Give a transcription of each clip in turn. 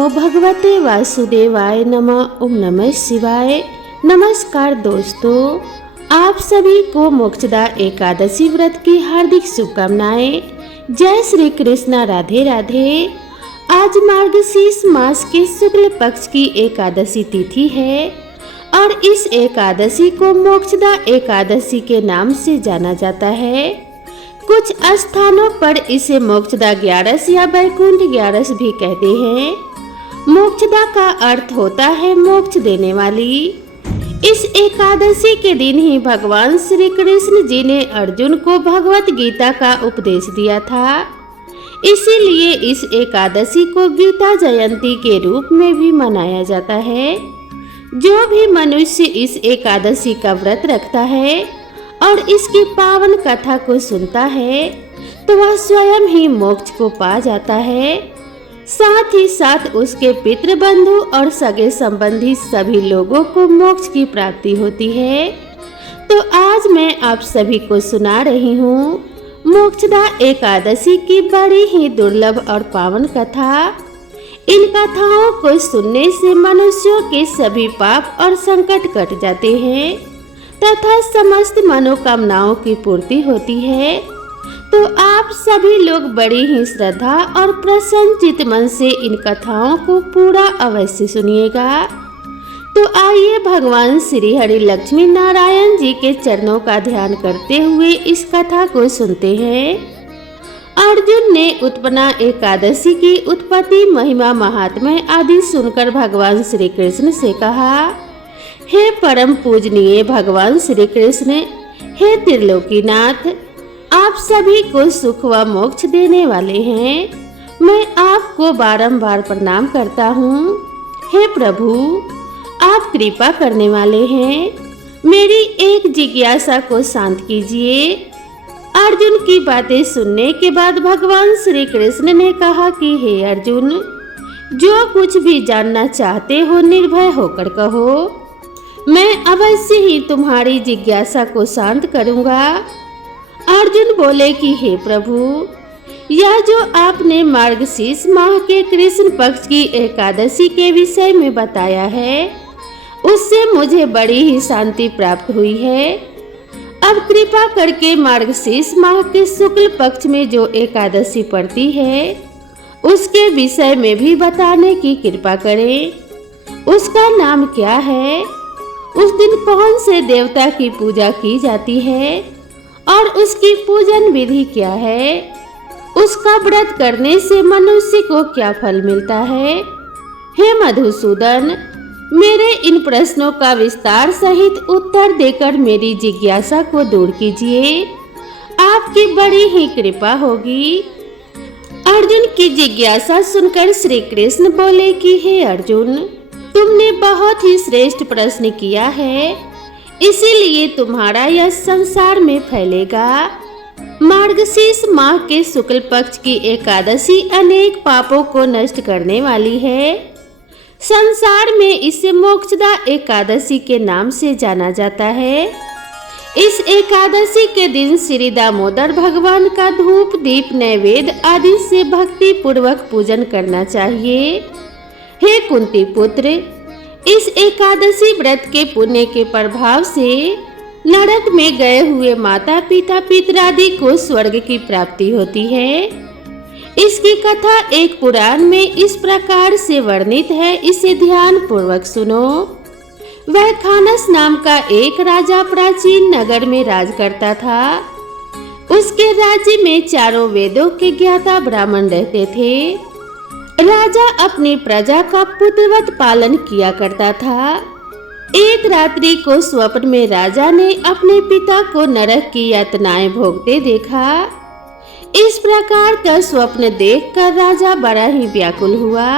नमो भगवते वासुदेवाय नमः। ओम नमः शिवाय। नमस्कार दोस्तों, आप सभी को मोक्षदा एकादशी व्रत की हार्दिक शुभकामनाएं। जय श्री कृष्णा, राधे राधे। आज मार्गशीर्ष मास के शुक्ल पक्ष की एकादशी तिथि है और इस एकादशी को मोक्षदा एकादशी के नाम से जाना जाता है। कुछ स्थानों पर इसे मोक्षदा ग्यारस या वैकुंठ ग्यारस भी कहते हैं। मोक्षदा का अर्थ होता है मोक्ष देने वाली। इस एकादशी के दिन ही भगवान श्री कृष्ण जी ने अर्जुन को भगवत गीता का उपदेश दिया था। इसीलिए इस एकादशी को गीता जयंती के रूप में भी मनाया जाता है। जो भी मनुष्य इस एकादशी का व्रत रखता है और इसकी पावन कथा को सुनता है तो वह स्वयं ही मोक्ष को पा जाता है। साथ ही साथ उसके पितृ बंधु और सगे संबंधी सभी लोगों को मोक्ष की प्राप्ति होती है। तो आज मैं आप सभी को सुना रही हूँ मोक्षदा एकादशी की बड़ी ही दुर्लभ और पावन कथा। इन कथाओं को सुनने से मनुष्यों के सभी पाप और संकट कट जाते हैं तथा समस्त मनोकामनाओं की पूर्ति होती है। तो आप सभी लोग बड़ी ही श्रद्धा और प्रसन्नचित मन से इन कथाओं को पूरा अवश्य सुनिएगा। तो आइए भगवान श्री हरि लक्ष्मी नारायण जी के चरणों का ध्यान करते हुए इस कथा को सुनते हैं। अर्जुन ने उत्पन्ना एकादशी की उत्पत्ति, महिमा, महात्म्य आदि सुनकर भगवान श्री कृष्ण से कहा, हे परम पूजनीय भगवान श्री कृष्ण, हे त्रिलोकीनाथ, आप सभी को सुख व मोक्ष देने वाले हैं। मैं आपको बारंबार प्रणाम करता हूँ। हे प्रभु, आप कृपा करने वाले हैं, मेरी एक जिज्ञासा को शांत कीजिए। अर्जुन की बातें सुनने के बाद भगवान श्री कृष्ण ने कहा कि हे अर्जुन, जो कुछ भी जानना चाहते हो निर्भय होकर कहो, मैं अवश्य ही तुम्हारी जिज्ञासा को शांत करूंगा। अर्जुन बोले कि हे प्रभु, यह जो आपने मार्गशीर्ष माह के कृष्ण पक्ष की एकादशी के विषय में बताया है, उससे मुझे बड़ी ही शांति प्राप्त हुई है। अब कृपा करके मार्गशीर्ष माह के शुक्ल पक्ष में जो एकादशी पड़ती है उसके विषय में भी बताने की कृपा करें। उसका नाम क्या है, उस दिन कौन से देवता की पूजा की जाती है और उसकी पूजन विधि क्या है, उसका व्रत करने से मनुष्य को क्या फल मिलता है। हे मधुसूदन, मेरे इन प्रश्नों का विस्तार सहित उत्तर देकर मेरी जिज्ञासा को दूर कीजिए, आपकी बड़ी ही कृपा होगी। अर्जुन की जिज्ञासा सुनकर श्री कृष्ण बोले कि हे अर्जुन, तुमने बहुत ही श्रेष्ठ प्रश्न किया है, इसीलिए तुम्हारा यह संसार में फैलेगा। मार्गशीर्ष माह के शुक्ल पक्ष की एकादशी अनेक पापों को नष्ट करने वाली है। संसार में इसे मोक्षदा एकादशी के नाम से जाना जाता है। इस एकादशी के दिन श्री दामोदर भगवान का धूप, दीप, नैवेद्य आदि से भक्ति पूर्वक पूजन करना चाहिए। हे कुंती पुत्र, इस एकादशी व्रत के पुण्य के प्रभाव से नरक में गए हुए माता पिता पितरादि को स्वर्ग की प्राप्ति होती है। इसकी कथा एक पुराण में इस प्रकार से वर्णित है, इसे ध्यान पूर्वक सुनो। वैखानस नाम का एक राजा प्राचीन नगर में राज करता था। उसके राज्य में चारों वेदों के ज्ञाता ब्राह्मण रहते थे। राजा अपनी प्रजा का पुत्रवत पालन किया करता था। एक रात्रि को स्वप्न में राजा ने अपने पिता को नरक की यातनाएं भोगते देखा। इस प्रकार का स्वप्न देखकर राजा बड़ा ही व्याकुल हुआ।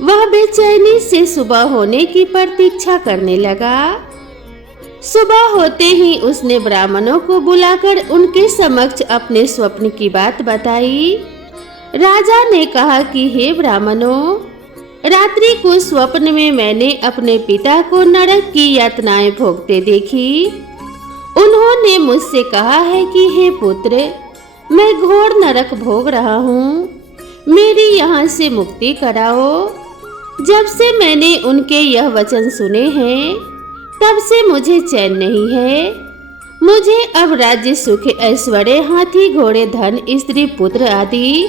वह बेचैनी से सुबह होने की प्रतीक्षा करने लगा। सुबह होते ही उसने ब्राह्मणों को बुलाकर उनके समक्ष अपने स्वप्न की बात बताई। राजा ने कहा कि हे ब्राह्मणों, रात्रि को स्वप्न में मैंने अपने पिता को नरक की यातनाएं भोगते देखी। उन्होंने मुझसे कहा है कि हे पुत्र, मैं घोर नरक भोग रहा हूँ। मेरी यहाँ से मुक्ति कराओ। जब से मैंने उनके यह वचन सुने हैं तब से मुझे चैन नहीं है। मुझे अब राज्य, सुख, ऐश्वर्य, हाथी, घोड़े, धन, स्त्री, पुत्र आदि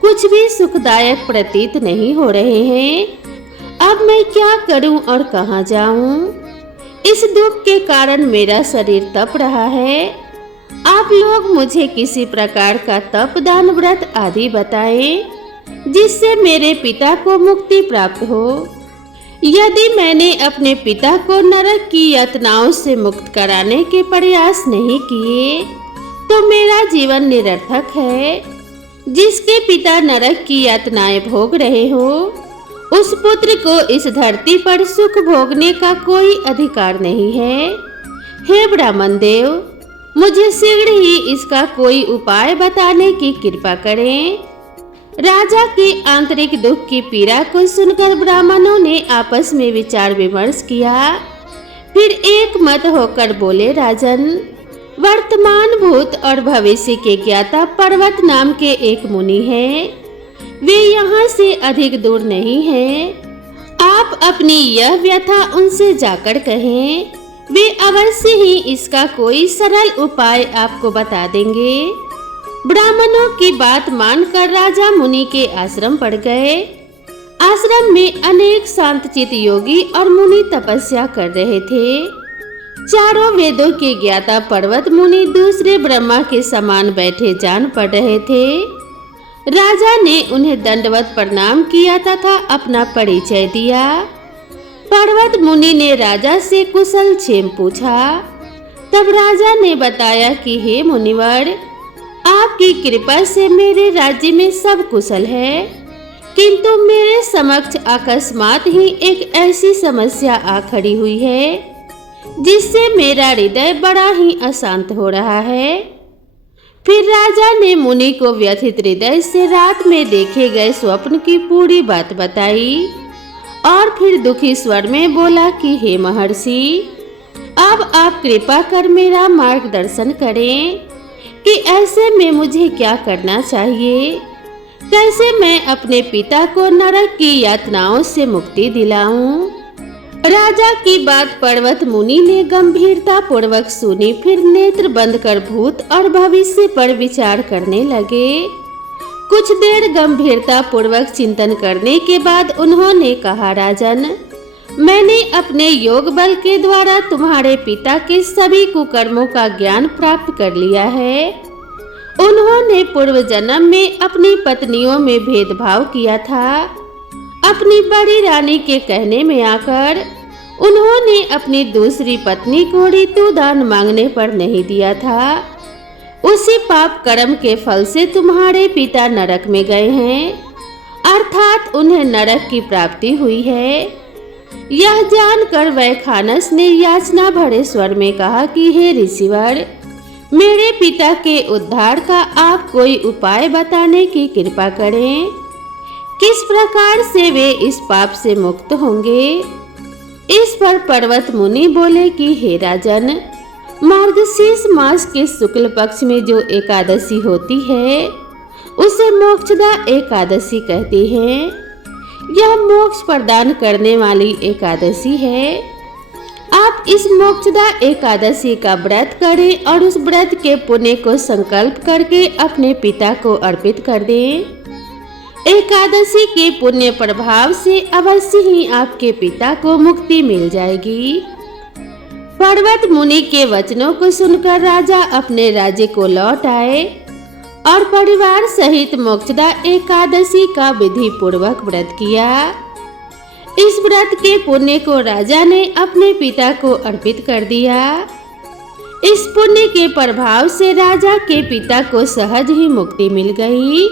कुछ भी सुखदायक प्रतीत नहीं हो रहे हैं। अब मैं क्या करूं और कहां जाऊं? इस दुख के कारण मेरा शरीर तप रहा है। आप लोग मुझे किसी प्रकार का तप, दान, व्रत आदि बताएं जिससे मेरे पिता को मुक्ति प्राप्त हो। यदि मैंने अपने पिता को नरक की यातनाओं से मुक्त कराने के प्रयास नहीं किए तो मेरा जीवन निरर्थक है। जिसके पिता नरक की यातनाएं भोग रहे हो उस पुत्र को इस धरती पर सुख भोगने का कोई अधिकार नहीं है। हे ब्राह्मण देव, मुझे शीघ्र ही इसका कोई उपाय बताने की कृपा करें। राजा के आंतरिक दुख की पीड़ा को सुनकर ब्राह्मणों ने आपस में विचार विमर्श किया। फिर एक मत होकर बोले, राजन, वर्तमान, भूत और भविष्य के ज्ञाता पर्वत नाम के एक मुनि हैं। वे यहाँ से अधिक दूर नहीं हैं। आप अपनी यह व्यथा उनसे जाकर कहें, वे अवश्य ही इसका कोई सरल उपाय आपको बता देंगे। ब्राह्मणों की बात मानकर राजा मुनि के आश्रम पड़ गए। आश्रम में अनेक शांतचित्त योगी और मुनि तपस्या कर रहे थे। चारों वेदों के ज्ञाता पर्वत मुनि दूसरे ब्रह्मा के समान बैठे जान पड़ रहे थे। राजा ने उन्हें दंडवत प्रणाम किया तथा अपना परिचय दिया। पर्वत मुनि ने राजा से कुशल क्षेम पूछा। तब राजा ने बताया कि हे मुनिवर, आपकी कृपा से मेरे राज्य में सब कुशल है, किंतु मेरे समक्ष अकस्मात ही एक ऐसी समस्या आ खड़ी हुई है जिससे मेरा हृदय बड़ा ही अशांत हो रहा है। फिर राजा ने मुनि को व्यथित हृदय से रात में देखे गए स्वप्न की पूरी बात बताई और फिर दुखी स्वर में बोला कि हे महर्षि, अब आप कृपा कर मेरा मार्गदर्शन करें कि ऐसे में मुझे क्या करना चाहिए। कैसे मैं अपने पिता को नरक की यातनाओं से मुक्ति दिलाऊं? राजा की बात पर्वत मुनि ने गंभीरता पूर्वक सुनी। फिर नेत्र बंद कर भूत और भविष्य पर विचार करने लगे। कुछ देर गंभीरता पूर्वक चिंतन करने के बाद उन्होंने कहा, राजन, मैंने अपने योग बल के द्वारा तुम्हारे पिता के सभी कुकर्मों का ज्ञान प्राप्त कर लिया है। उन्होंने पूर्व जन्म में अपनी पत्नियों में भेदभाव किया था। अपनी बड़ी रानी के कहने में आकर उन्होंने अपनी दूसरी पत्नी को ऋतुदान मांगने पर नहीं दिया था। उसी पाप कर्म के फल से तुम्हारे पिता नरक में गए हैं, अर्थात उन्हें नरक की प्राप्ति हुई है। यह जानकर वैखानस ने याचना भरे स्वर में कहा कि हे ऋषिवर, मेरे पिता के उद्धार का आप कोई उपाय बताने की कृपा करें। किस प्रकार से वे इस पाप से मुक्त होंगे? इस पर पर्वत मुनि बोले कि हे राजन, मार्गशीर्ष मास के शुक्ल पक्ष में जो एकादशी होती है उसे मोक्षदा एकादशी कहते हैं। यह मोक्ष प्रदान करने वाली एकादशी है। आप इस मोक्षदा एकादशी का व्रत करें और उस व्रत के पुण्य को संकल्प करके अपने पिता को अर्पित कर दें। एकादशी के पुण्य प्रभाव से अवश्य ही आपके पिता को मुक्ति मिल जाएगी। पर्वत मुनि के वचनों को सुनकर राजा अपने राज्य को लौट आए और परिवार सहित मोक्षदा एकादशी का विधि पूर्वक व्रत किया। इस व्रत के पुण्य को राजा ने अपने पिता को अर्पित कर दिया। इस पुण्य के प्रभाव से राजा के पिता को सहज ही मुक्ति मिल गई।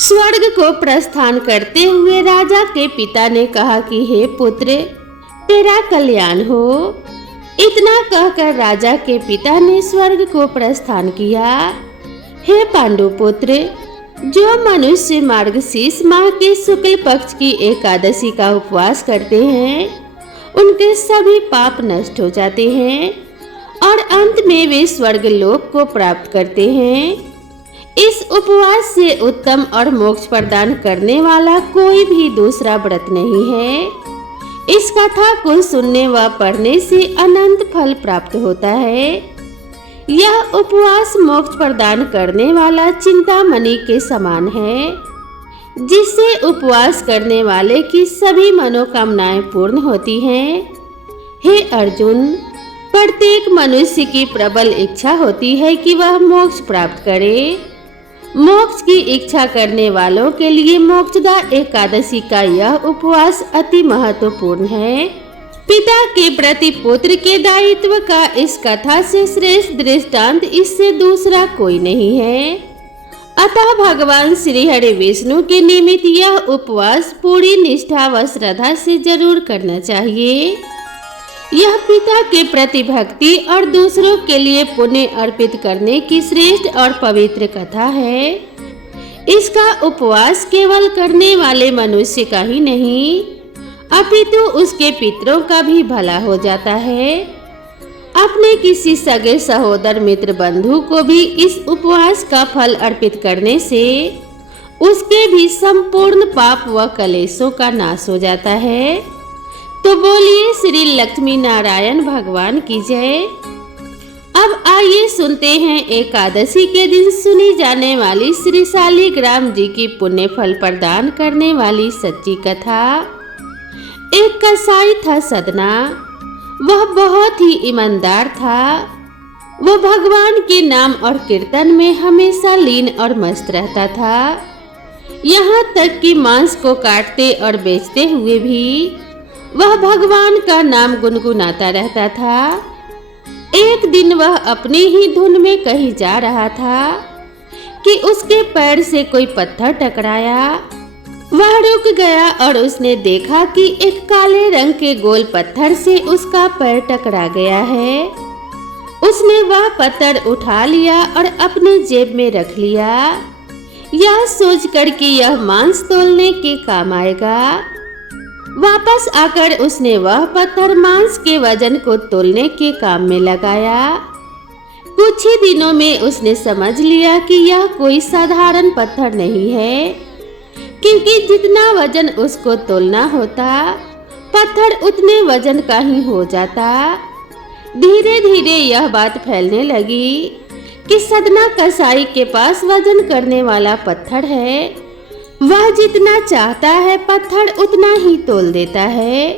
स्वर्ग को प्रस्थान करते हुए राजा के पिता ने कहा कि हे पुत्र, तेरा कल्याण हो। इतना कहकर राजा के पिता ने स्वर्ग को प्रस्थान किया। हे पांडु पुत्र, जो मनुष्य मार्गशीर्ष माह के शुक्ल पक्ष की एकादशी का उपवास करते हैं उनके सभी पाप नष्ट हो जाते हैं और अंत में वे स्वर्ग लोक को प्राप्त करते हैं। इस उपवास से उत्तम और मोक्ष प्रदान करने वाला कोई भी दूसरा व्रत नहीं है। इस कथा को सुनने व पढ़ने से अनंत फल प्राप्त होता है। यह उपवास मोक्ष प्रदान करने वाला चिंतामणि के समान है, जिससे उपवास करने वाले की सभी मनोकामनाएं पूर्ण होती हैं। हे अर्जुन, प्रत्येक मनुष्य की प्रबल इच्छा होती है कि वह मोक्ष प्राप्त करे। मोक्ष की इच्छा करने वालों के लिए मोक्षदा एकादशी का यह उपवास अति महत्वपूर्ण है। पिता के प्रति पुत्र के दायित्व का इस कथा से श्रेष्ठ दृष्टांत इससे दूसरा कोई नहीं है। अतः भगवान श्री हरि विष्णु के निमित्त यह उपवास पूरी निष्ठा व श्रद्धा से जरूर करना चाहिए। यह पिता के प्रति भक्ति और दूसरों के लिए पुण्य अर्पित करने की श्रेष्ठ और पवित्र कथा है। इसका उपवास केवल करने वाले मनुष्य का ही नहीं, अपितु उसके पितरों का भी भला हो जाता है। अपने किसी सगे सहोदर मित्र बंधु को भी इस उपवास का फल अर्पित करने से उसके भी संपूर्ण पाप व कलेशों का नाश हो जाता है। तो बोलिए श्री लक्ष्मी नारायण भगवान की जय। अब आइए सुनते हैं एकादशी के दिन सुनी जाने वाली श्री शालिग्राम जी की पुण्य फल प्रदान करने वाली सच्ची कथा। एक कसाई था सदना। वह बहुत ही ईमानदार था। वह भगवान के नाम और कीर्तन में हमेशा लीन और मस्त रहता था। यहाँ तक कि मांस को काटते और बेचते हुए भी वह भगवान का नाम गुनगुनाता रहता था। एक दिन वह अपनी ही धुन में कहीं जा रहा था कि उसके पैर से कोई पत्थर टकराया। वह रुक गया और उसने देखा कि एक काले रंग के गोल पत्थर से उसका पैर टकरा गया है। उसने वह पत्थर उठा लिया और अपने जेब में रख लिया, यह सोचकर कि यह मांस तोलने के काम आएगा। वापस आकर उसने वह पत्थर मांस के वजन को तोलने के काम में लगाया। कुछ ही दिनों में उसने समझ लिया कि यह कोई साधारण पत्थर नहीं है, क्योंकि जितना वजन उसको तोलना होता पत्थर उतने वजन का ही हो जाता। धीरे धीरे यह बात फैलने लगी कि सदना कसाई के पास वजन करने वाला पत्थर है। वह जितना चाहता है पत्थर उतना ही तोल देता है।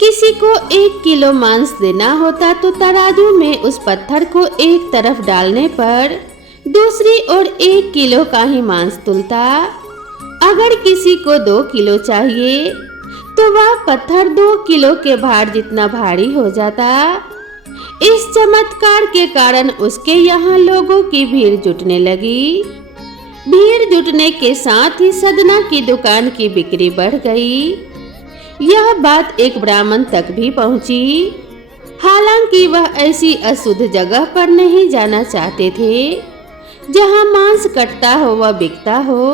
किसी को 1 किलो मांस देना होता तो तराजू में उस पत्थर को एक तरफ डालने पर दूसरी ओर 1 किलो का ही मांस तुलता। अगर किसी को 2 किलो चाहिए तो वह पत्थर 2 किलो के भार जितना भारी हो जाता। इस चमत्कार के कारण उसके यहाँ लोगों की भीड़ जुटने लगी। भीड़ जुटने के साथ ही सदना की दुकान की बिक्री बढ़ गई। यह बात एक ब्राह्मण तक भी पहुंची। हालांकि वह ऐसी अशुद्ध जगह पर नहीं जाना चाहते थे जहां मांस कटता हो व बिकता हो,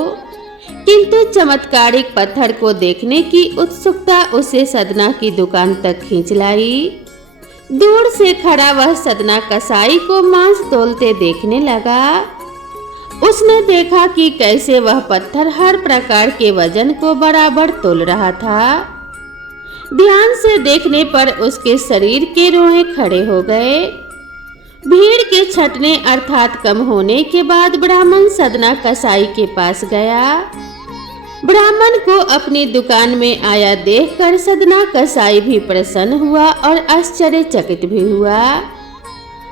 किंतु चमत्कारिक पत्थर को देखने की उत्सुकता उसे सदना की दुकान तक खींच लाई। दूर से खड़ा वह सदना कसाई को मांस तोलते देखने लगा। उसने देखा कि कैसे वह पत्थर हर प्रकार के वजन को बराबर तोल रहा था। ध्यान से देखने पर उसके शरीर के रोए खड़े हो गए। भीड़ के छटने अर्थात कम होने के बाद ब्राह्मण सदना कसाई के पास गया। ब्राह्मण को अपनी दुकान में आया देखकर सदना कसाई भी प्रसन्न हुआ और आश्चर्यचकित भी हुआ।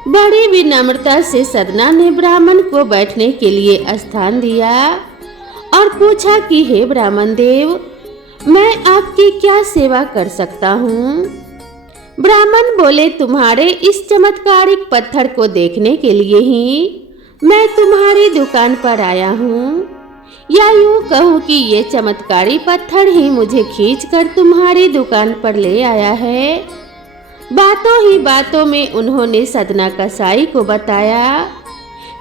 बड़ी विनम्रता से सदना ने ब्राह्मण को बैठने के लिए स्थान दिया और पूछा कि हे ब्राह्मण देव, मैं आपकी क्या सेवा कर सकता हूँ? ब्राह्मण बोले, तुम्हारे इस चमत्कारिक पत्थर को देखने के लिए ही मैं तुम्हारी दुकान पर आया हूँ, या यूं कहूँ कि ये चमत्कारी पत्थर ही मुझे खींचकर तुम्हारी दुकान पर ले आया है। बातों ही बातों में उन्होंने सदना कसाई को बताया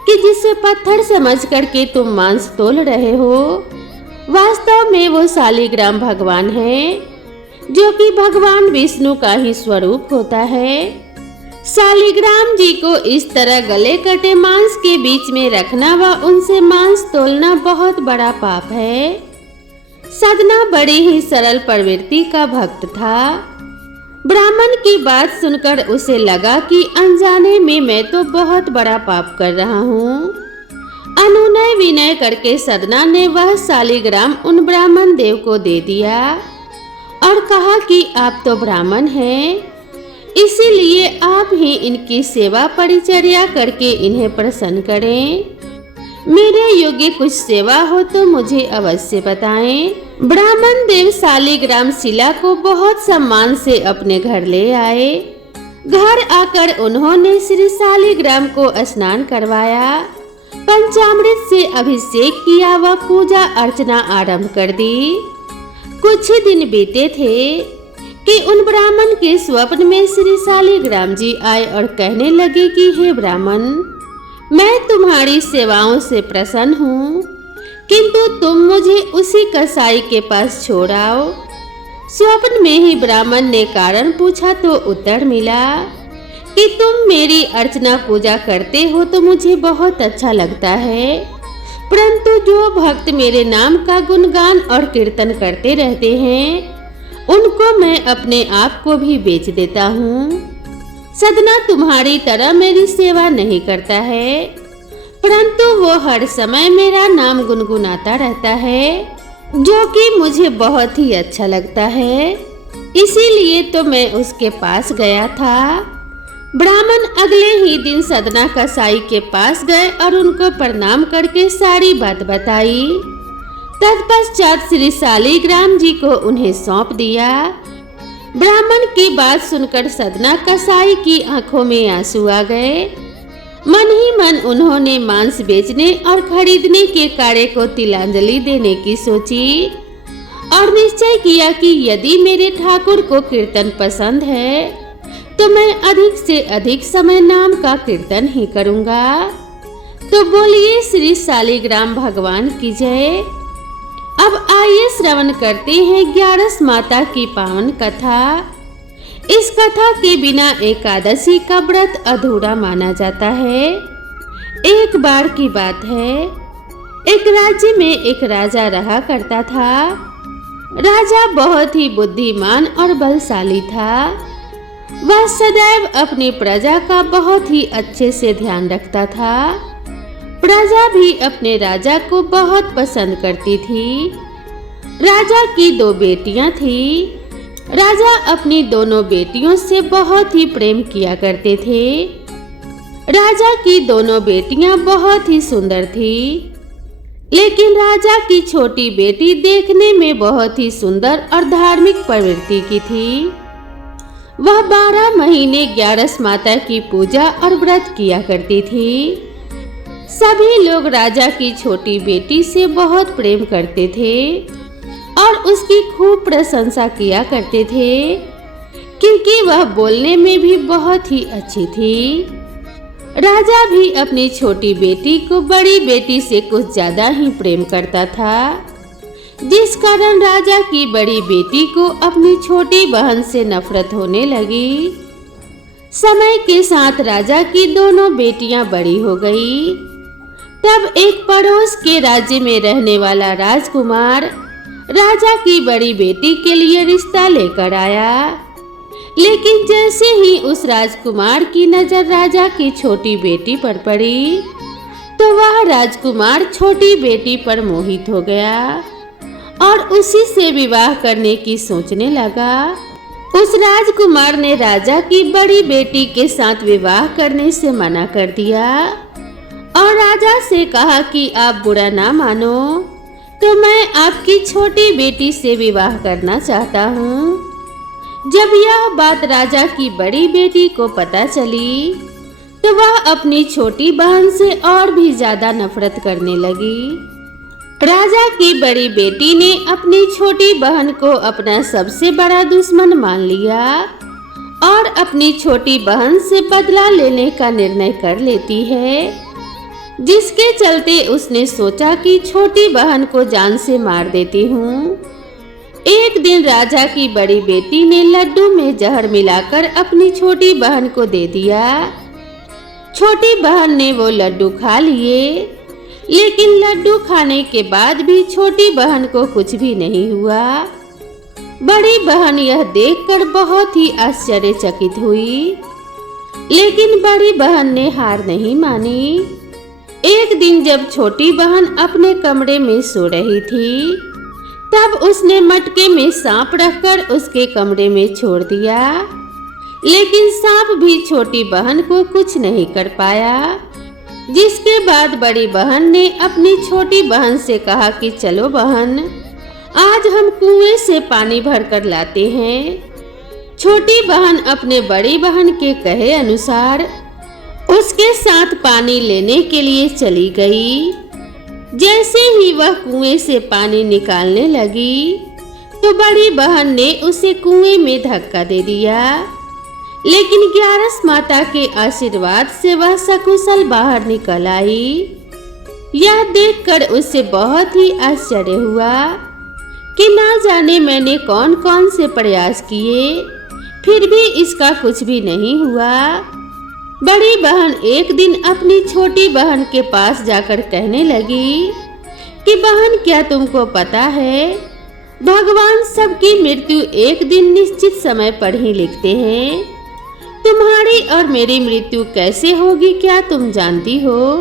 कि जिसे पत्थर समझकर के तुम मांस तोल रहे हो, वास्तव में वो शालिग्राम भगवान है, जो कि भगवान विष्णु का ही स्वरूप होता है। शालिग्राम जी को इस तरह गले कटे मांस के बीच में रखना व उनसे मांस तोलना बहुत बड़ा पाप है। सदना बड़ी ही सरल प्रवृत्ति का भक्त था। ब्राह्मण की बात सुनकर उसे लगा कि अनजाने में मैं तो बहुत बड़ा पाप कर रहा हूँ। अनुनय विनय करके सदना ने वह शालिग्राम उन ब्राह्मण देव को दे दिया और कहा कि आप तो ब्राह्मण हैं, इसीलिए आप ही इनकी सेवा परिचर्या करके इन्हें प्रसन्न करें। मेरे योग्य कुछ सेवा हो तो मुझे अवश्य बताएं। ब्राह्मण देव शालिग्राम शिला को बहुत सम्मान से अपने घर ले आए। घर आकर उन्होंने श्री शालिग्राम को स्नान करवाया, पंचामृत से अभिषेक किया व पूजा अर्चना आरंभ कर दी। कुछ ही दिन बीते थे कि उन ब्राह्मण के स्वप्न में श्री शालिग्राम जी आए और कहने लगे कि हे ब्राह्मण, मैं तुम्हारी सेवाओं से प्रसन्न हूँ, किंतु तुम मुझे उसी कसाई के पास छोड़ आओ। स्वप्न में ही ब्राह्मण ने कारण पूछा तो उत्तर मिला कि तुम मेरी अर्चना पूजा करते हो तो मुझे बहुत अच्छा लगता है, परंतु जो भक्त मेरे नाम का गुणगान और कीर्तन करते रहते हैं उनको मैं अपने आप को भी बेच देता हूँ। सदना तुम्हारी तरह मेरी सेवा नहीं करता है, परंतु वो हर समय मेरा नाम गुनगुनाता रहता है, जो कि मुझे बहुत ही अच्छा लगता है, इसीलिए तो मैं उसके पास गया था। ब्राह्मण अगले ही दिन सदना कसाई के पास गए और उनको प्रणाम करके सारी बात बताई। तत्पश्चात श्री शालिग्राम जी को उन्हें सौंप दिया। ब्राह्मण की बात सुनकर सदना कसाई की आंखों में आंसू आ गए। मन ही मन उन्होंने मांस बेचने और खरीदने के कार्य को तिलांजलि देने की सोची और निश्चय किया कि यदि मेरे ठाकुर को कीर्तन पसंद है तो मैं अधिक से अधिक समय नाम का कीर्तन ही करूंगा। तो बोलिए श्री शालिग्राम भगवान की जय। अब आइए श्रवण करते हैं 11 माता की पावन कथा। इस कथा के बिना एकादशी का व्रत अधूरा माना जाता है। एक बार की बात है, एक राज्य में एक राजा रहा करता था। राजा बहुत ही बुद्धिमान और बलशाली था। वह सदैव अपनी प्रजा का बहुत ही अच्छे से ध्यान रखता था। प्रजा भी अपने राजा को बहुत पसंद करती थी। राजा की 2 बेटियां थी। राजा अपनी दोनों बेटियों से बहुत ही प्रेम किया करते थे। राजा की दोनों बेटियां बहुत ही सुंदर थी, लेकिन राजा की छोटी बेटी देखने में बहुत ही सुंदर और धार्मिक प्रवृत्ति की थी। वह 12 महीने 11 माता की पूजा और व्रत किया करती थी। सभी लोग राजा की छोटी बेटी से बहुत प्रेम करते थे और उसकी खूब प्रशंसा किया करते थे, क्योंकि वह बोलने में भी बहुत ही अच्छी थी। राजा भी अपनी छोटी बेटी को बड़ी बेटी से कुछ ज्यादा ही प्रेम करता था, जिस कारण राजा की बड़ी बेटी को अपनी छोटी बहन से नफरत होने लगी। समय के साथ राजा की दोनों बेटियां बड़ी हो गई। तब एक पड़ोस के राज्य में रहने वाला राजकुमार राजा की बड़ी बेटी के लिए रिश्ता लेकर आया, लेकिन जैसे ही उस राजकुमार की नजर राजा की छोटी बेटी पर पड़ी तो वह राजकुमार छोटी बेटी पर मोहित हो गया और उसी से विवाह करने की सोचने लगा। उस राजकुमार ने राजा की बड़ी बेटी के साथ विवाह करने से मना कर दिया और राजा से कहा कि आप बुरा ना मानो तो मैं आपकी छोटी बेटी से विवाह करना चाहता हूँ। जब यह बात राजा की बड़ी बेटी को पता चली तो वह अपनी छोटी बहन से और भी ज्यादा नफरत करने लगी। राजा की बड़ी बेटी ने अपनी छोटी बहन को अपना सबसे बड़ा दुश्मन मान लिया और अपनी छोटी बहन से बदला लेने का निर्णय कर लेती है, जिसके चलते उसने सोचा कि छोटी बहन को जान से मार देती हूँ। एक दिन राजा की बड़ी बेटी ने लड्डू में जहर मिलाकर अपनी छोटी बहन को दे दिया। छोटी बहन ने वो लड्डू खा लिए, लेकिन लड्डू खाने के बाद भी छोटी बहन को कुछ भी नहीं हुआ। बड़ी बहन यह देखकर बहुत ही आश्चर्यचकित हुई, लेकिन बड़ी बहन ने हार नहीं मानी। एक दिन जब छोटी बहन अपने कमरे में सो रही थी, तब उसने मटके में सांप रखकर उसके कमरे में छोड़ दिया, लेकिन सांप भी छोटी बहन को कुछ नहीं कर पाया। जिसके बाद बड़ी बहन ने अपनी छोटी बहन से कहा कि चलो बहन, आज हम कुएं से पानी भरकर लाते हैं। छोटी बहन अपने बड़ी बहन के कहे अनुसार उसके साथ पानी लेने के लिए चली गई। जैसे ही वह कुएं से पानी निकालने लगी, तो बड़ी बहन ने उसे कुएं में धक्का दे दिया, लेकिन ग्यारस माता के आशीर्वाद से वह सकुशल बाहर निकल आई। यह देखकर उसे बहुत ही आश्चर्य हुआ कि ना जाने मैंने कौन कौन से प्रयास किए, फिर भी इसका कुछ भी नहीं हुआ। बड़ी बहन एक दिन अपनी छोटी बहन के पास जाकर कहने लगी कि बहन, क्या तुमको पता है, भगवान सबकी मृत्यु एक दिन निश्चित समय पर ही लिखते हैं। तुम्हारी और मेरी मृत्यु कैसे होगी, क्या तुम जानती हो?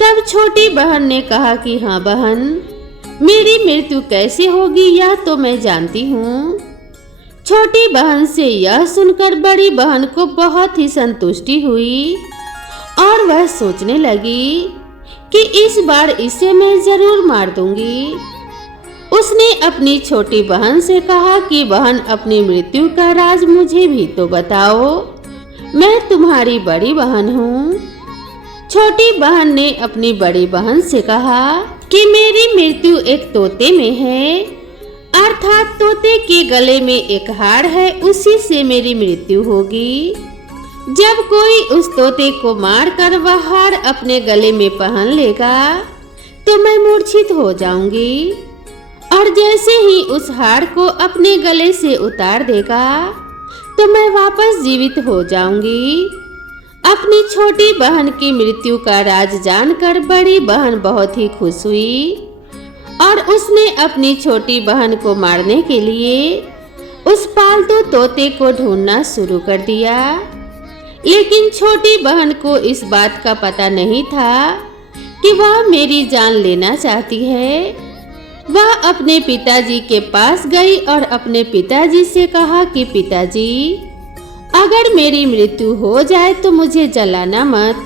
तब छोटी बहन ने कहा कि हाँ बहन, मेरी मृत्यु कैसे होगी यह तो मैं जानती हूँ। छोटी बहन से यह सुनकर बड़ी बहन को बहुत ही संतुष्टि हुई और वह सोचने लगी कि इस बार इसे मैं जरूर मार दूंगी। उसने अपनी छोटी बहन से कहा कि बहन, अपनी मृत्यु का राज मुझे भी तो बताओ, मैं तुम्हारी बड़ी बहन हूँ। छोटी बहन ने अपनी बड़ी बहन से कहा कि मेरी मृत्यु एक तोते में है, अर्थात तोते के गले में एक हार है, उसी से मेरी मृत्यु होगी। जब कोई उस तोते को मारकर वह हार अपने गले में पहन लेगा, तो मैं मूर्छित हो जाऊंगी, और जैसे ही उस हार को अपने गले से उतार देगा, तो मैं वापस जीवित हो जाऊंगी। अपनी छोटी बहन की मृत्यु का राज जानकर बड़ी बहन बहुत ही खुश हुई और उसने अपनी छोटी बहन को मारने के लिए उस पालतू तोते को ढूंढना शुरू कर दिया। लेकिन छोटी बहन को इस बात का पता नहीं था कि वह मेरी जान लेना चाहती है। वह अपने पिताजी के पास गई और अपने पिताजी से कहा कि पिताजी, अगर मेरी मृत्यु हो जाए तो मुझे जलाना मत,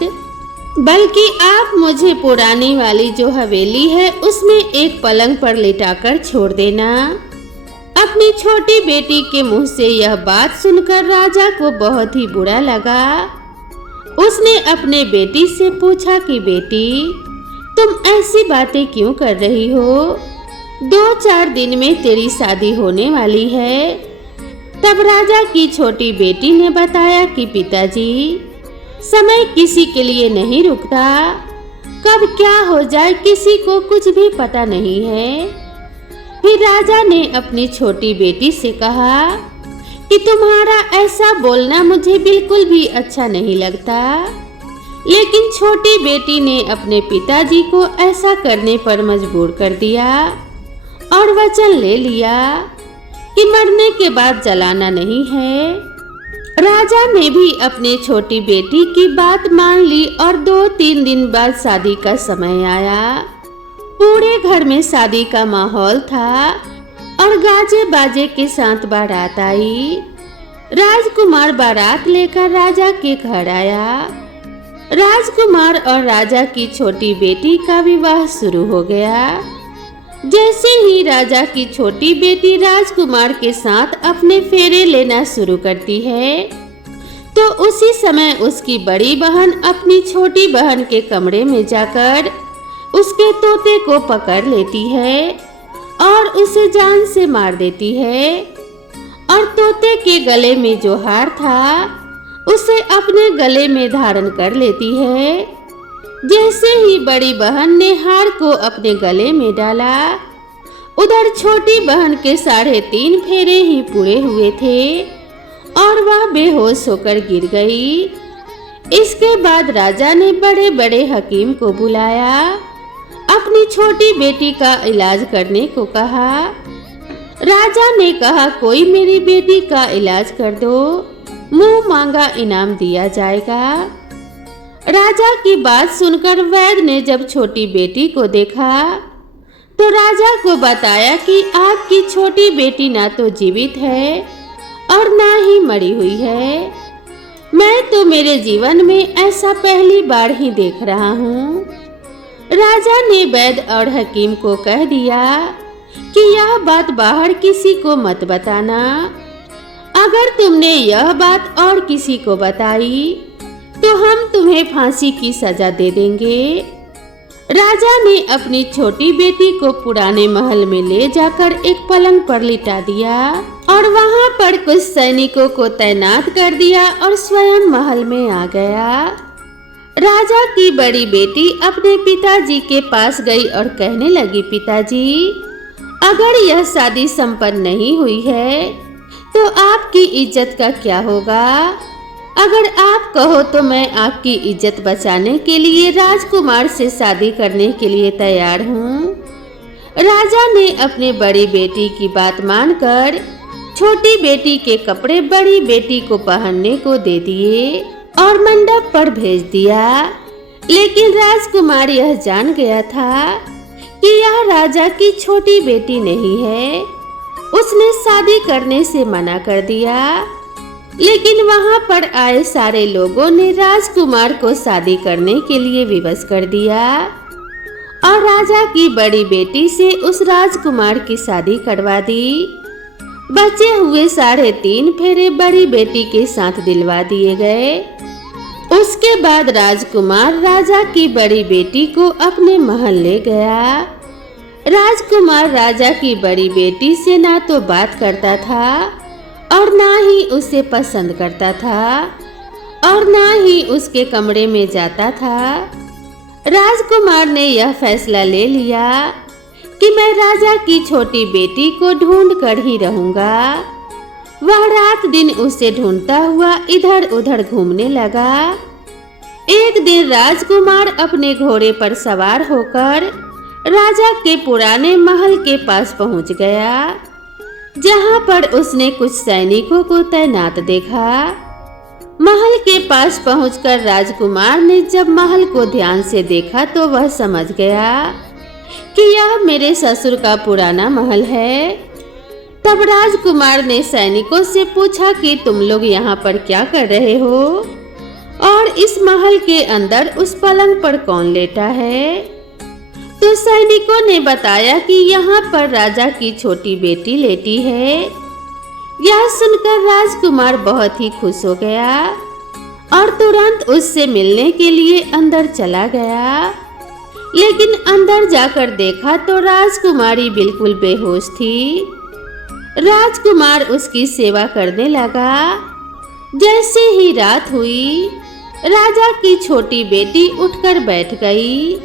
बल्कि आप मुझे पुरानी वाली जो हवेली है उसमें एक पलंग पर लिटाकर छोड़ देना। अपनी छोटी बेटी के मुंह से यह बात सुनकर राजा को बहुत ही बुरा लगा। उसने अपने बेटी से पूछा कि बेटी, तुम ऐसी बातें क्यों कर रही हो? 2-4 दिन में तेरी शादी होने वाली है। तब राजा की छोटी बेटी ने बताया कि पिताजी, समय किसी के लिए नहीं रुकता, कब क्या हो जाए किसी को कुछ भी पता नहीं है। फिर राजा ने अपनी छोटी बेटी से कहा कि तुम्हारा ऐसा बोलना मुझे बिल्कुल भी अच्छा नहीं लगता। लेकिन छोटी बेटी ने अपने पिताजी को ऐसा करने पर मजबूर कर दिया और वचन ले लिया कि मरने के बाद जलाना नहीं है। राजा ने भी अपने छोटी बेटी की बात मान ली और 2-3 दिन बाद शादी का समय आया। पूरे घर में शादी का माहौल था और गाजे बाजे के साथ बारात आई। राजकुमार बारात लेकर राजा के घर आया। राजकुमार और राजा की छोटी बेटी का विवाह शुरू हो गया। जैसे ही राजा की छोटी बेटी राजकुमार के साथ अपने फेरे लेना शुरू करती है, तो उसी समय उसकी बड़ी बहन अपनी छोटी बहन के कमरे में जाकर उसके तोते को पकड़ लेती है और उसे जान से मार देती है, और तोते के गले में जो हार था उसे अपने गले में धारण कर लेती है। जैसे ही बड़ी बहन ने हार को अपने गले में डाला, उधर छोटी बहन के 3.5 फेरे ही पूरे हुए थे और वह बेहोश होकर गिर गई। इसके बाद राजा ने बड़े बड़े हकीम को बुलाया, अपनी छोटी बेटी का इलाज करने को कहा। राजा ने कहा, कोई मेरी बेटी का इलाज कर दो, मुंह मांगा इनाम दिया जाएगा। राजा की बात सुनकर वैद्य ने जब छोटी बेटी को देखा तो राजा को बताया कि आपकी छोटी बेटी ना तो जीवित है और ना ही मरी हुई है। मैं तो मेरे जीवन में ऐसा पहली बार ही देख रहा हूँ। राजा ने वैद्य और हकीम को कह दिया कि यह बात बाहर किसी को मत बताना। अगर तुमने यह बात और किसी को बताई तो हम तुम्हें फांसी की सजा दे देंगे। राजा ने अपनी छोटी बेटी को पुराने महल में ले जाकर एक पलंग पर लिटा दिया और वहां पर कुछ सैनिकों को तैनात कर दिया और स्वयं महल में आ गया। राजा की बड़ी बेटी अपने पिताजी के पास गई और कहने लगी, पिताजी, अगर यह शादी संपन्न नहीं हुई है तो आपकी इज्जत का क्या होगा? अगर आप कहो तो मैं आपकी इज्जत बचाने के लिए राजकुमार से शादी करने के लिए तैयार हूँ। राजा ने अपने बड़ी बेटी की बात मानकर छोटी बेटी के कपड़े बड़ी बेटी को पहनने को दे दिए और मंडप पर भेज दिया। लेकिन राजकुमार यह जान गया था कि यह राजा की छोटी बेटी नहीं है। उसने शादी करने से मना कर दिया। लेकिन वहां पर आए सारे लोगों ने राजकुमार को शादी करने के लिए विवश कर दिया और राजा की बड़ी बेटी से उस राजकुमार की शादी करवा दी। बचे हुए 3.5 फेरे बड़ी बेटी के साथ दिलवा दिए गए। उसके बाद राजकुमार राजा की बड़ी बेटी को अपने महल ले गया। राजकुमार राजा की बड़ी बेटी से ना तो बात करता था और ना ही उसे पसंद करता था और ना ही उसके कमरे में जाता था। राजकुमार ने यह फैसला ले लिया कि मैं राजा की छोटी बेटी को ढूंढ कर ही रहूंगा। वह रात दिन उसे ढूंढता हुआ इधर उधर घूमने लगा। एक दिन राजकुमार अपने घोड़े पर सवार होकर राजा के पुराने महल के पास पहुंच गया, जहां पर उसने कुछ सैनिकों को तैनात देखा। महल के पास पहुंचकर राजकुमार ने जब महल को ध्यान से देखा तो वह समझ गया कि यह मेरे ससुर का पुराना महल है। तब राजकुमार ने सैनिकों से पूछा कि तुम लोग यहाँ पर क्या कर रहे हो और इस महल के अंदर उस पलंग पर कौन लेटा है? तो सैनिकों ने बताया कि यहाँ पर राजा की छोटी बेटी लेटी है। यह सुनकर राजकुमार बहुत ही खुश हो गया और तुरंत उससे मिलने के लिए अंदर चला गया। लेकिन अंदर जाकर देखा तो राजकुमारी बिल्कुल बेहोश थी। राजकुमार उसकी सेवा करने लगा। जैसे ही रात हुई, राजा की छोटी बेटी उठकर बैठ गई।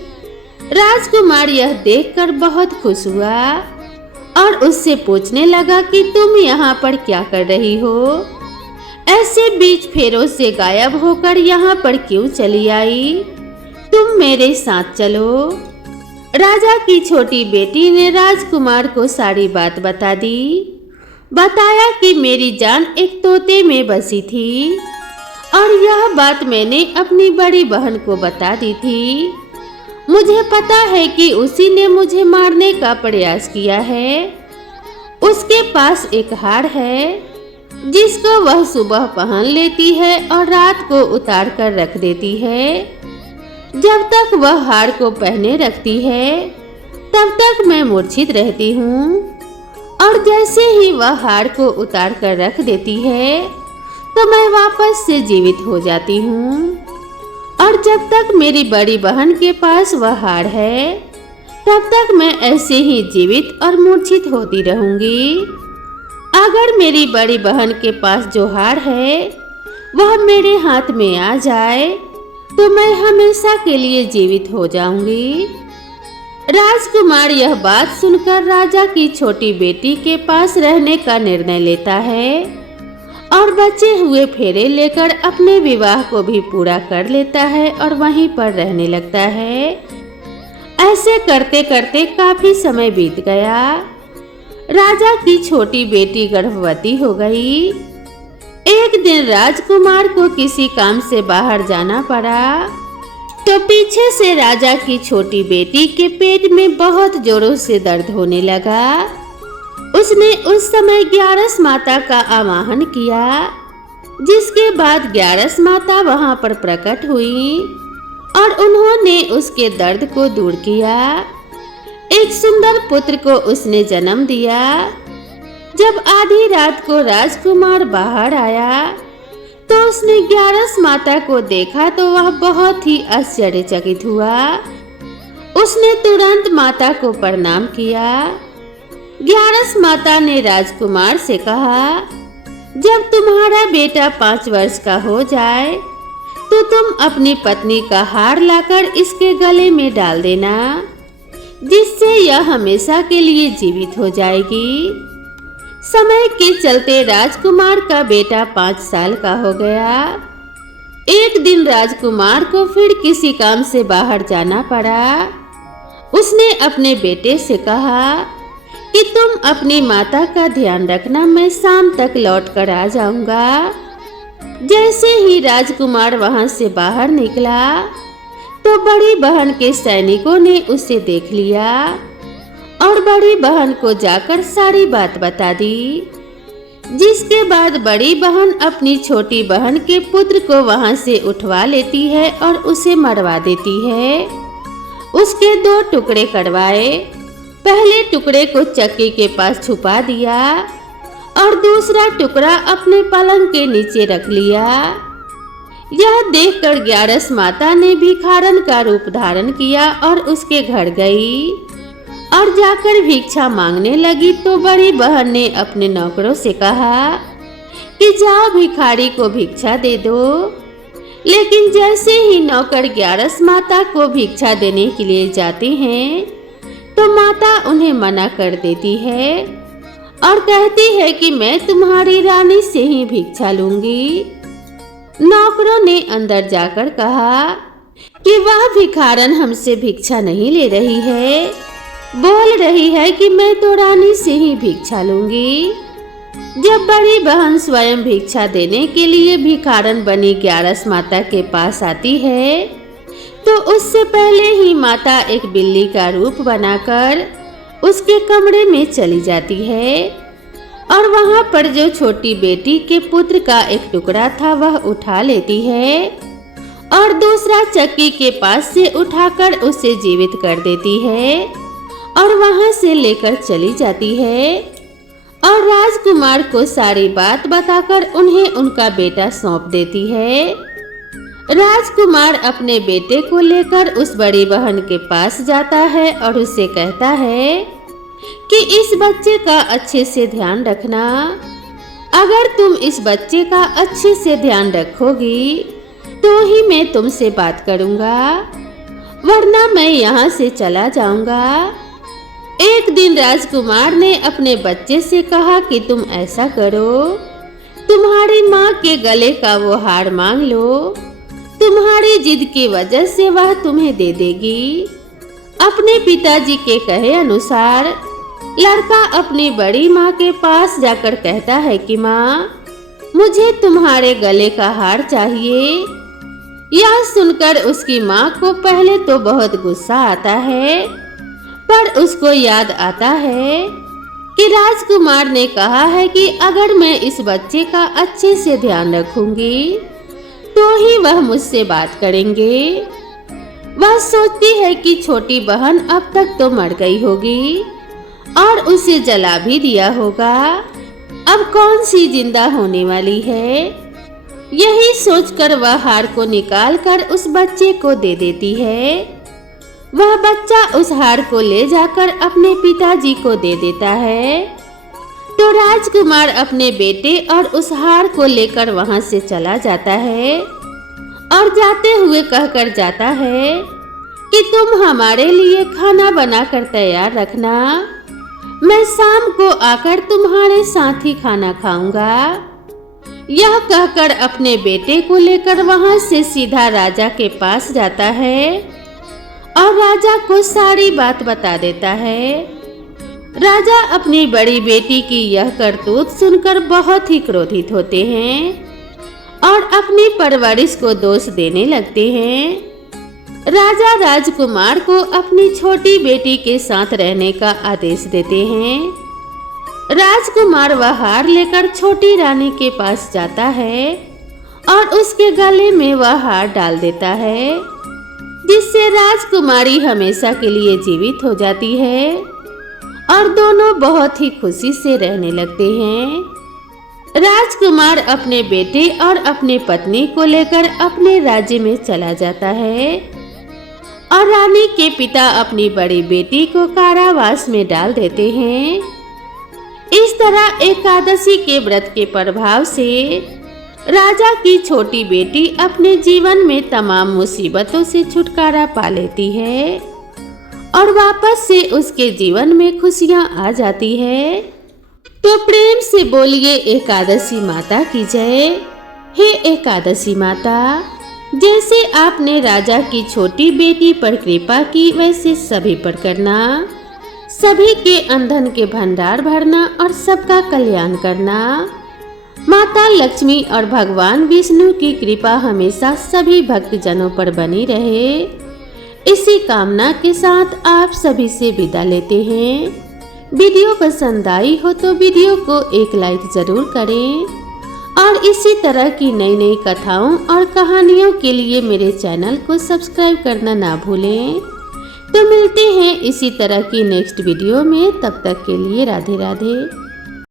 राजकुमार यह देखकर बहुत खुश हुआ और उससे पूछने लगा कि तुम यहाँ पर क्या कर रही हो? ऐसे बीच फेरों से गायब होकर यहाँ पर क्यों चली आई? तुम मेरे साथ चलो। राजा की छोटी बेटी ने राजकुमार को सारी बात बता दी। बताया कि मेरी जान एक तोते में बसी थी और यह बात मैंने अपनी बड़ी बहन को बता दी थी। मुझे पता है कि उसी ने मुझे मारने का प्रयास किया है। उसके पास एक हार है जिसको वह सुबह पहन लेती है और रात को उतार कर रख देती है। जब तक वह हार को पहने रखती है तब तक मैं मूर्छित रहती हूँ और जैसे ही वह हार को उतार कर रख देती है तो मैं वापस से जीवित हो जाती हूँ। और जब तक मेरी बड़ी बहन के पास वह हार है तब तक मैं ऐसे ही जीवित और मूर्छित होती रहूंगी। अगर मेरी बड़ी बहन के पास जो हार है वह मेरे हाथ में आ जाए तो मैं हमेशा के लिए जीवित हो जाऊंगी। राजकुमार यह बात सुनकर राजा की छोटी बेटी के पास रहने का निर्णय लेता है और बचे हुए फेरे लेकर अपने विवाह को भी पूरा कर लेता है और वहीं पर रहने लगता है। ऐसे करते करते काफी समय बीत गया। राजा की छोटी बेटी गर्भवती हो गई। एक दिन राजकुमार को किसी काम से बाहर जाना पड़ा तो पीछे से राजा की छोटी बेटी के पेट में बहुत जोरों से दर्द होने लगा। उसने उस समय ग्यारस माता का आवाहन किया, जिसके बाद ग्यारस माता वहां पर प्रकट हुई और उन्होंने उसके दर्द को दूर किया। एक सुंदर पुत्र को उसने जन्म दिया। जब आधी रात को राजकुमार बाहर आया तो उसने ग्यारस माता को देखा तो वह बहुत ही आश्चर्यचकित हुआ। उसने तुरंत माता को प्रणाम किया। ग्यारस माता ने राजकुमार से कहा, जब तुम्हारा बेटा 5 वर्ष का हो जाए तो तुम अपनी पत्नी का हार लाकर इसके गले में डाल देना, जिससे यह हमेशा के लिए जीवित हो जाएगी। समय के चलते राजकुमार का बेटा 5 साल का हो गया। एक दिन राजकुमार को फिर किसी काम से बाहर जाना पड़ा। उसने अपने बेटे से कहा कि तुम अपनी माता का ध्यान रखना, मैं शाम तक लौट कर आ जाऊंगा। जैसे ही राजकुमार वहां से बाहर निकला तो बड़ी बहन के सैनिकों ने उसे देख लिया और बड़ी बहन को जाकर सारी बात बता दी। जिसके बाद बड़ी बहन अपनी छोटी बहन के पुत्र को वहां से उठवा लेती है और उसे मरवा देती है। उसके 2 टुकड़े करवाए। पहले टुकड़े को चक्की के पास छुपा दिया और दूसरा टुकड़ा अपने पलंग के नीचे रख लिया। यह देखकर ग्यारस माता ने भिखारन का रूप धारण किया और उसके घर गई और जाकर भिक्षा मांगने लगी तो बड़ी बहन ने अपने नौकरों से कहा कि जाओ भिखारी को भिक्षा दे दो। लेकिन जैसे ही नौकर ग्यारस माता को भिक्षा देने के लिए जाते हैं तो माता उन्हें मना कर देती है और कहती है कि मैं तुम्हारी रानी से ही भिक्षा लूंगी। नौकरों ने अंदर जाकर कहा कि वह भिखारन हमसे भिक्षा नहीं ले रही है, बोल रही है कि मैं तो रानी से ही भिक्षा लूंगी। जब बड़ी बहन स्वयं भिक्षा देने के लिए भिखारन बनी ग्यारस माता के पास आती है तो उससे पहले ही माता एक बिल्ली का रूप बनाकर उसके कमरे में चली जाती है और वहां पर जो छोटी बेटी के पुत्र का एक टुकड़ा था वह उठा लेती है और दूसरा चक्की के पास से उठाकर उसे जीवित कर देती है और वहां से लेकर चली जाती है और राजकुमार को सारी बात बताकर उन्हें उनका बेटा सौंप देती है। राजकुमार अपने बेटे को लेकर उस बड़ी बहन के पास जाता है और उससे कहता है कि इस बच्चे का अच्छे से ध्यान रखना। अगर तुम इस बच्चे का अच्छे से ध्यान रखोगी तो ही मैं तुमसे बात करूंगा, वरना मैं यहाँ से चला जाऊंगा। एक दिन राजकुमार ने अपने बच्चे से कहा कि तुम ऐसा करो, तुम्हारी माँ के गले का वो हार मांग लो, तुम्हारी जिद की वजह से वह तुम्हें दे देगी। अपने पिताजी के कहे अनुसार लड़का अपनी बड़ी माँ के पास जाकर कहता है कि माँ, मुझे तुम्हारे गले का हार चाहिए। यह सुनकर उसकी माँ को पहले तो बहुत गुस्सा आता है, पर उसको याद आता है कि राजकुमार ने कहा है कि अगर मैं इस बच्चे का अच्छे से ध्यान रखूंगी तो ही वह मुझसे बात करेंगे। वह सोचती है कि छोटी बहन अब तक तो मर गई होगी और उसे जला भी दिया होगा, अब कौन सी जिंदा होने वाली है। यही सोचकर वह हार को निकालकर उस बच्चे को दे देती है। वह बच्चा उस हार को ले जाकर अपने पिताजी को दे देता है तो राजकुमार अपने बेटे और उस हार को लेकर वहां से चला जाता है और जाते हुए कहकर जाता है कि तुम हमारे लिए खाना बनाकर तैयार रखना, मैं शाम को आकर तुम्हारे साथ ही खाना खाऊंगा। यह कहकर अपने बेटे को लेकर वहां से सीधा राजा के पास जाता है और राजा को सारी बात बता देता है। राजा अपनी बड़ी बेटी की यह करतूत सुनकर बहुत ही क्रोधित होते हैं और अपनी परवरिश को दोष देने लगते हैं। राजा राजकुमार को अपनी छोटी बेटी के साथ रहने का आदेश देते हैं। राजकुमार वह हार लेकर छोटी रानी के पास जाता है और उसके गले में वह हार डाल देता है, जिससे राजकुमारी हमेशा के लिए जीवित हो जाती है और दोनों बहुत ही खुशी से रहने लगते हैं। राजकुमार अपने बेटे और अपने पत्नी को लेकर अपने राज्य में चला जाता है और रानी के पिता अपनी बड़ी बेटी को कारावास में डाल देते हैं। इस तरह एकादशी के व्रत के प्रभाव से राजा की छोटी बेटी अपने जीवन में तमाम मुसीबतों से छुटकारा पा लेती है और वापस से उसके जीवन में खुशियां आ जाती है। तो प्रेम से बोलिए एकादशी माता की जय। हे एकादशी माता, जैसे आपने राजा की छोटी बेटी पर कृपा की, वैसे सभी पर करना, सभी के अंधन के भंडार भरना और सबका कल्याण करना। माता लक्ष्मी और भगवान विष्णु की कृपा हमेशा सभी भक्तजनों पर बनी रहे, इसी कामना के साथ आप सभी से विदा लेते हैं। वीडियो पसंद आई हो तो वीडियो को एक लाइक जरूर करें और इसी तरह की नई नई कथाओं और कहानियों के लिए मेरे चैनल को सब्सक्राइब करना ना भूलें। तो मिलते हैं इसी तरह की नेक्स्ट वीडियो में, तब तक के लिए राधे राधे।